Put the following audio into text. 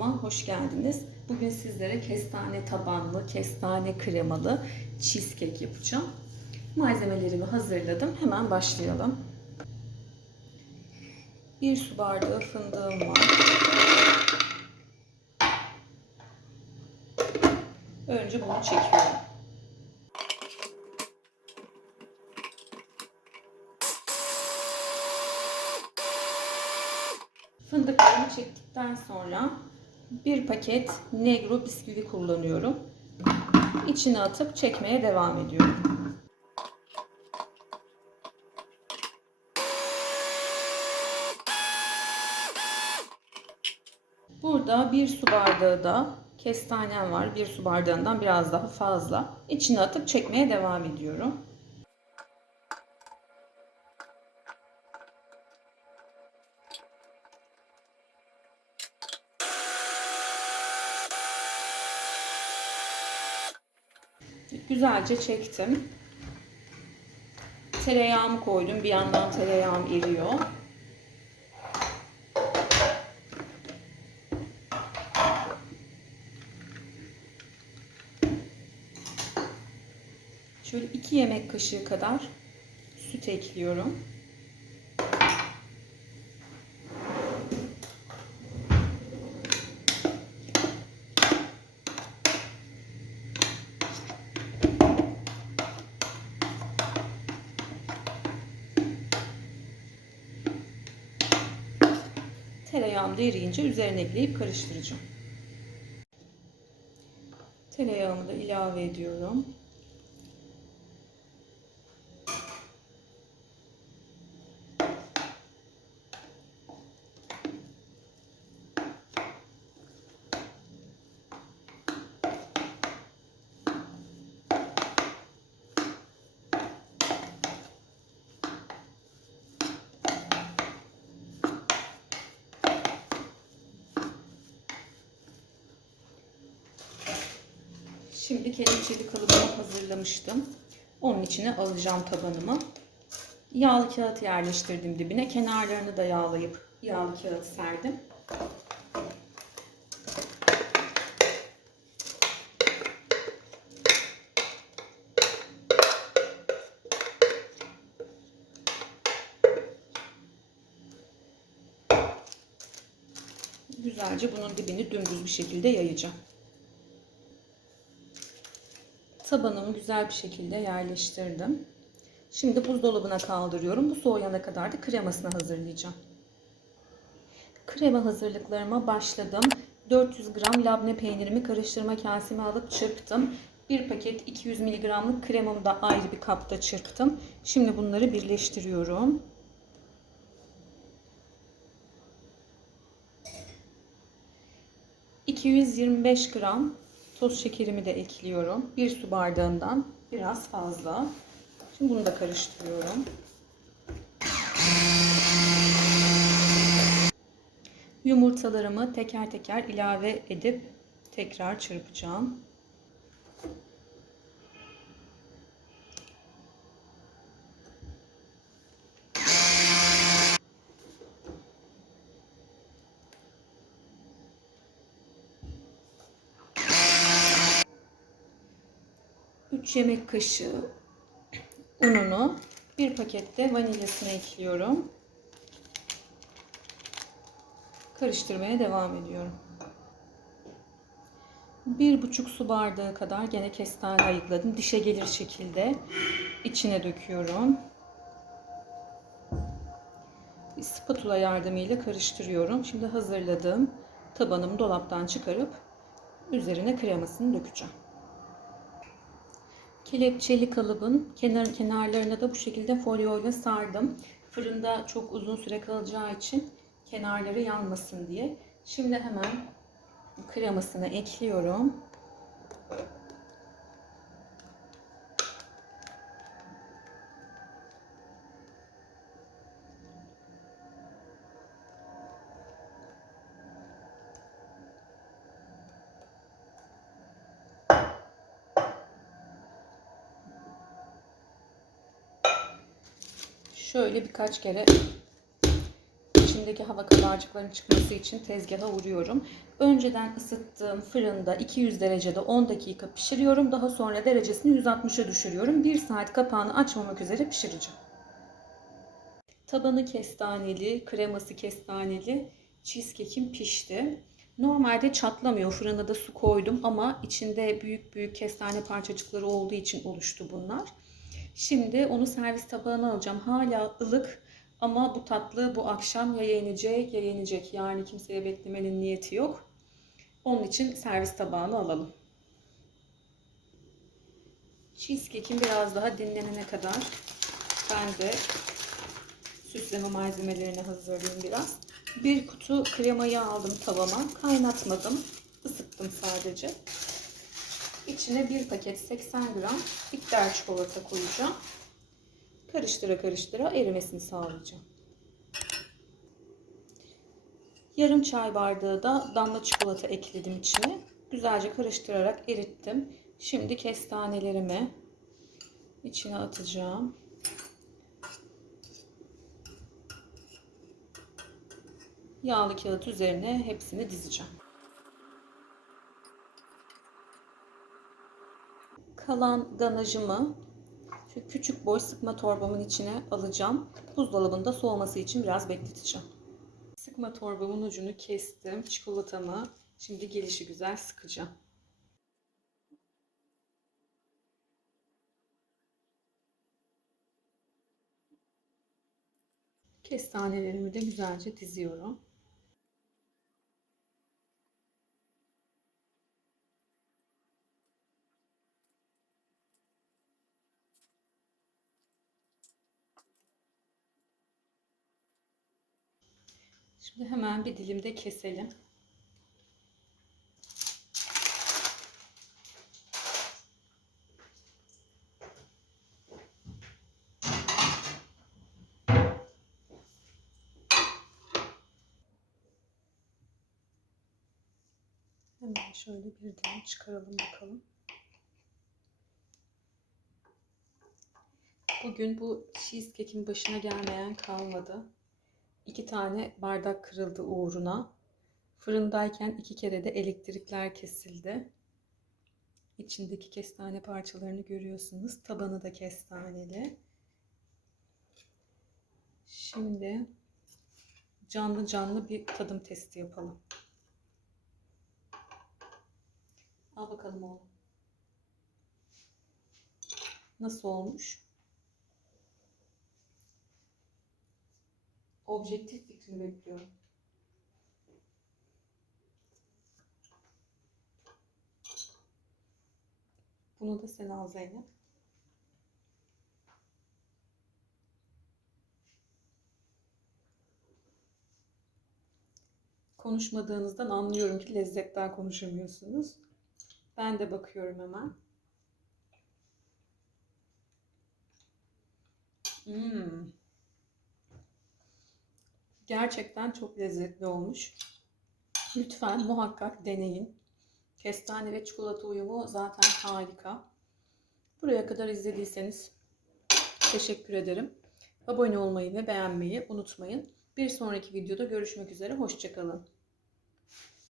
Kanalıma hoş geldiniz. Bugün sizlere kestane tabanlı, kestane kremalı cheesecake yapacağım. Malzemelerimi hazırladım. Hemen başlayalım. Bir su bardağı fındığım var. Önce bunu çekiyorum. Fındıklarımı çektikten sonra bir paket Negro bisküvi kullanıyorum. İçine atıp çekmeye devam ediyorum. Burada bir su bardağı da kestanem var. Bir su bardağından biraz daha fazla. İçine atıp çekmeye devam ediyorum. Güzelce çektim. Tereyağımı koydum. Bir yandan tereyağım eriyor. Şöyle 2 yemek kaşığı kadar süt ekliyorum. Tereyağım eriyince üzerine ekleyip karıştıracağım. Tereyağımı da ilave ediyorum. Şimdi kelepçeli kalıbımı hazırlamıştım. Onun içine alacağım tabanımı. Yağlı kağıt yerleştirdim dibine. Kenarlarını da yağlayıp yağlı kağıt serdim. Güzelce bunun dibini dümdüz bir şekilde yayacağım. Tabanımı güzel bir şekilde yerleştirdim. Şimdi buzdolabına kaldırıyorum. Bu soğuyana kadar da kremasını hazırlayacağım. Krema hazırlıklarıma başladım. 400 gram labne peynirimi karıştırma kaseme alıp çırptım. Bir paket 200 mg'lık kremamı da ayrı bir kapta çırptım. Şimdi bunları birleştiriyorum. ...225 gram toz şekerimi de ekliyorum. Bir su bardağından biraz fazla. Şimdi bunu da karıştırıyorum. Yumurtalarımı teker teker ilave edip tekrar çırpacağım. Üç yemek kaşığı ununu, bir pakette vanilyasını ekliyorum. Karıştırmaya devam ediyorum. Bir buçuk su bardağı kadar gene kestane ayıkladım. Dişe gelir şekilde içine döküyorum. Bir spatula yardımıyla karıştırıyorum. Şimdi hazırladığım tabanımı dolaptan çıkarıp üzerine kremasını dökeceğim. Kelepçeli kalıbın kenar, kenarlarına da bu şekilde folyo ile sardım. Fırında çok uzun süre kalacağı için kenarları yanmasın diye. Şimdi hemen kremasını ekliyorum. Şöyle birkaç kere içindeki hava kabarcıklarının çıkması için tezgaha vuruyorum. Önceden ısıttığım fırında 200 derecede 10 dakika pişiriyorum. Daha sonra derecesini 160'a düşürüyorum. 1 saat kapağını açmamak üzere pişireceğim. Tabanı kestaneli, kreması kestaneli cheesecake'im pişti. Normalde çatlamıyor. Fırına da su koydum ama içinde büyük büyük kestane parçacıkları olduğu için oluştu bunlar. Şimdi onu servis tabağına alacağım. Hala ılık ama bu tatlı bu akşam ya yenecek ya yenecek. Yani kimseye beklemenin niyeti yok. Onun için servis tabağına alalım. Cheesecake'im biraz daha dinlenene kadar ben de süsleme malzemelerini hazırlayayım biraz. Bir kutu kremayı aldım tavama. Kaynatmadım. Isıttım sadece. İçine bir paket 80 gram bitter çikolata koyacağım. Karıştıra karıştıra erimesini sağlayacağım. Yarım çay bardağı da damla çikolata ekledim içine. Güzelce karıştırarak erittim. Şimdi kestanelerimi içine atacağım. Yağlı kağıt üzerine hepsini dizeceğim. Kalan ganajımı şu küçük boy sıkma torbamın içine alacağım. Buzdolabında soğuması için biraz bekleteceğim. Sıkma torbamın ucunu kestim. Çikolatamı şimdi gelişi güzel sıkacağım. Kestanelerimi de güzelce diziyorum. Şimdi hemen bir dilimde keselim. Hemen şöyle bir dilim çıkaralım bakalım. Bugün bu cheesecake'in başına gelmeyen kalmadı. İki tane bardak kırıldı uğruna. Fırındayken iki kere de elektrikler kesildi. İçindeki kestane parçalarını görüyorsunuz. Tabanı da kestaneli. Şimdi canlı canlı bir tadım testi yapalım. Al bakalım oğlum. Nasıl olmuş? Objektif fikrini bekliyorum. Bunu da sen al Zeynep. Konuşmadığınızdan anlıyorum ki lezzetten konuşamıyorsunuz. Ben de bakıyorum hemen. Hmm. Gerçekten çok lezzetli olmuş. Lütfen muhakkak deneyin. Kestane ve çikolata uyumu zaten harika. Buraya kadar izlediyseniz teşekkür ederim. Abone olmayı ve beğenmeyi unutmayın. Bir sonraki videoda görüşmek üzere. Hoşçakalın.